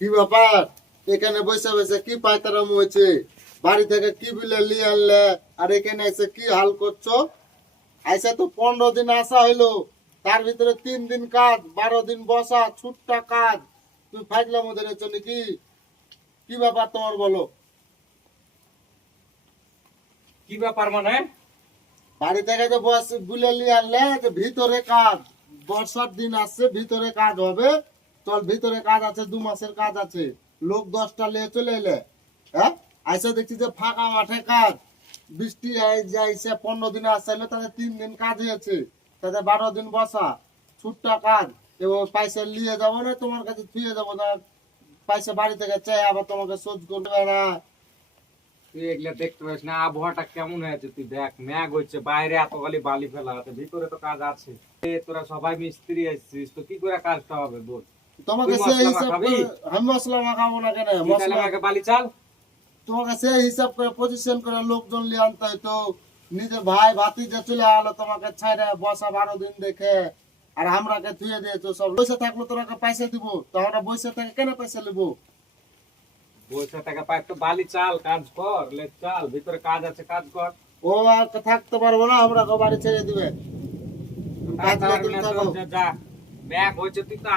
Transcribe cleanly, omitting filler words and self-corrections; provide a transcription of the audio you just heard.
কি ব্যাপার? এখানে বসে বসে কি পায়তারাম হয়েছে? বাড়ি থেকে কি বিলে নিয়ে আনলে আর এখানে এসে কি হাল করছো? আইসা তো 15 দিন আসা হইলো, তার ভিতরে 3 দিন কাজ, 12 দিন বসা, ছুটটা কাজ। তুই ফাইজলাম ওদের জন্য কি কি ব্যাপার তোমার বলো? কি ব্যাপার মানে? বাড়ি থেকে যে বস বুলে নিয়ে আনলে যে ভিতরে কাজ, বর্ষার দিন আসছে, ভিতরে কাজ হবে। চল ভিতরে কাজ আছে, 2 মাসের কাজ আছে। লোক 10টা নিয়ে চলে এলে, হ্যাঁ? আইসা দেখছি যে ফাঁকা মাঠে কাজ। বৃষ্টি যাইছে, 15 দিনে আসলে তাদের 3 দিন কাজ হয়েছে, তাদের 12 দিন বসা, ছুটটা কাজ। এবং পয়সা নিয়ে যাবো না, তোমার কাছে ফিরে যাবো না। পয়সা বাড়ি থেকে চাই, আবার তোমাকে শোধ করবে না। তুই এগুলা দেখতে পাস না? আবহাওয়াটা কেমন হয়েছে তুই দেখ, মেঘ হচ্ছে, বাইরে এত খালি বালি ফেলা আছে, ভিতরে তো কাজ আছে। তোরা সবাই মিস্ত্রি আসছিস, তো কি করে কাজটা হবে বল? তোমাকে তুই সেই মশলা হিসাব মাখাবি? করে আমি মশলা মাখাবো না কেন? তুই তাহলে মশলা আমাকে বালি চাল। তোমাকে সেই হিসাব করে পজিশন করে লোকজন নিয়ে আনতে হইতো। নিজের ভাই ভাতিজা চলে আলো তোমাকে ছাইড়ে বসা 12 দিন দেখে, আর আমরাকে ধুয়ে দিয়েছো। সব বসে থাকলো, তোরাকে পয়সা দিব, তোমরা বসে থেকে কেন পয়সা নিবো? বসে টাকা পাই, একটু বালি চাল, কাজ কর, লে চাল, ভিতরে কাজ আছে, কাজ কর। ও আর থাকতে পারবো না, আমরা বাড়ি ছেড়ে দিবে। কাজ তাড়াতাড়ি তুমি না থাকো। তোর যা, মেঘ হচ্ছে, তুই তো